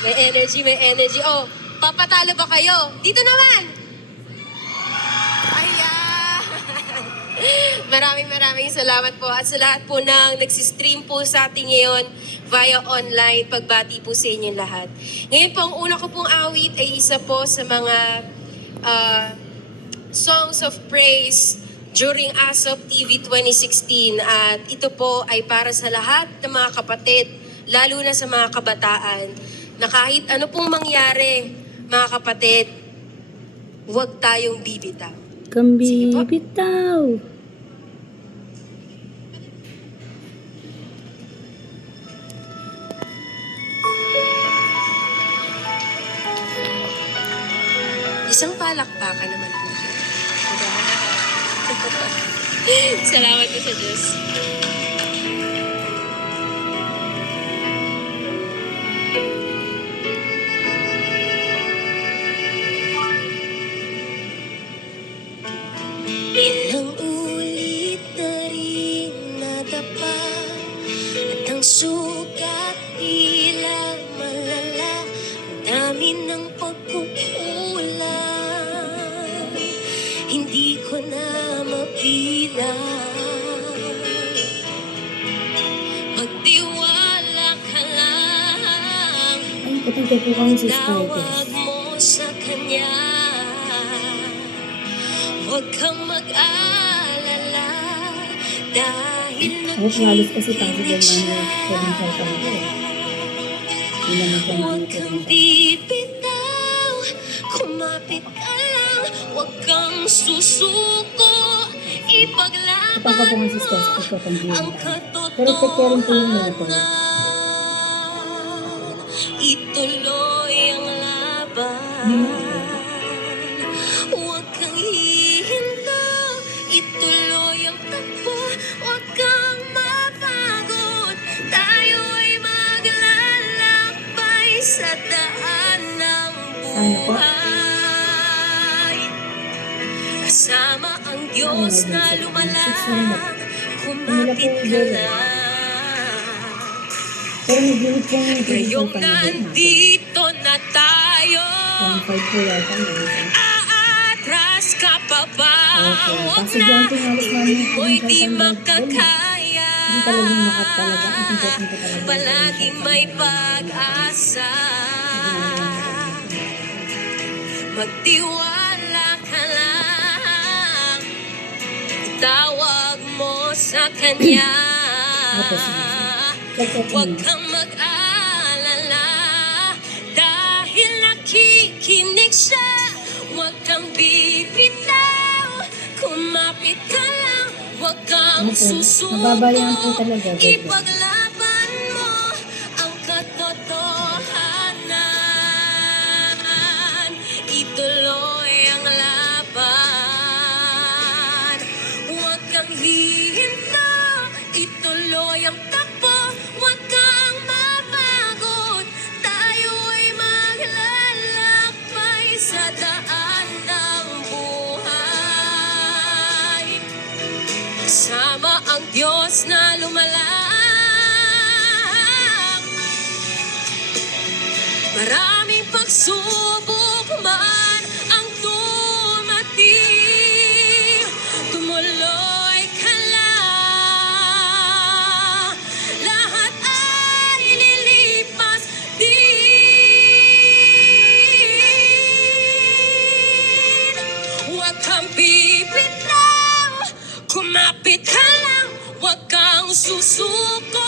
May energy, may energy. Oh, papatalo ba kayo? Dito naman! Ayan! Maraming salamat po. At sa lahat po ng nagsistream po sa atin ngayon via online, pagbati po sa inyong lahat. Ngayon po, ang una ko pong awit ay isa po sa mga songs of praise during ASOP TV 2016. At ito po ay para sa lahat ng mga kapatid, lalo na sa mga kabataan, na kahit ano pong mangyari, mga kapatid, huwag tayong bibitaw. Kang bibitaw. Isang palakpakan naman po siya. Salamat po sa Diyos. Ilang ulit na rin nadapa at ang sugat tila malala. Ang dami ng pagkukulang, hindi ko na mabilang. Magtiwala ka lang, Ay, patay po kami sa tawag spiders. mo sa Kanya. Huwag kang mag-alala dahil Halos kasi possible na pwedeng sa ito. Hindi naman po huwag namin kang pwedeng sa bibitaw, kumapit ka lang, huwag kang susuko, ipaglaban Kapag po nga si mo Steph, pagkatanggihan ang lang. Pero check ko rin po yung motor. katotohanan. Ituloy ang laban. Huwag kang hihinto, ituloy ang takbo, huwag kang mapagod. Tayo'y maglalakbay sa daan ng Ano po? buhay. Kasama ang Diyos na lumalang, kumapit ka lang. Pero nag-unit po yung Ngayong nandito na tayo, 1.5 po yata. aatras ka pa ba? Okay. Huwag Kasi dyan po halos na, namin mo'y di 1,500. makakaya. Hindi talagang makatalaga. Ang important po talaga. Palaging may pag-asa. Magtiwala ka lang, itawag mo sa Kanya. Huwag kang mag-alala dahil nakikinig siya. Huwag kang bibitaw, kumapit ka lang, huwag kang susuko. Mababayan po talaga. Ipaglaban mo ang katotohanan. Ituloy ang laban. Huwag kang hihinto, ituloy ang takbo. Huwag kang mapagod. Tayo'y maglalakbay sa daan ng buhay. Kasama ang Diyos na lumalang. Maraming pagsubok man ang dumating, tumuloy ka lang. Lahat ay lilipas din. Huwag kang bibitaw, kumapit ka lang, huwag kang susuko,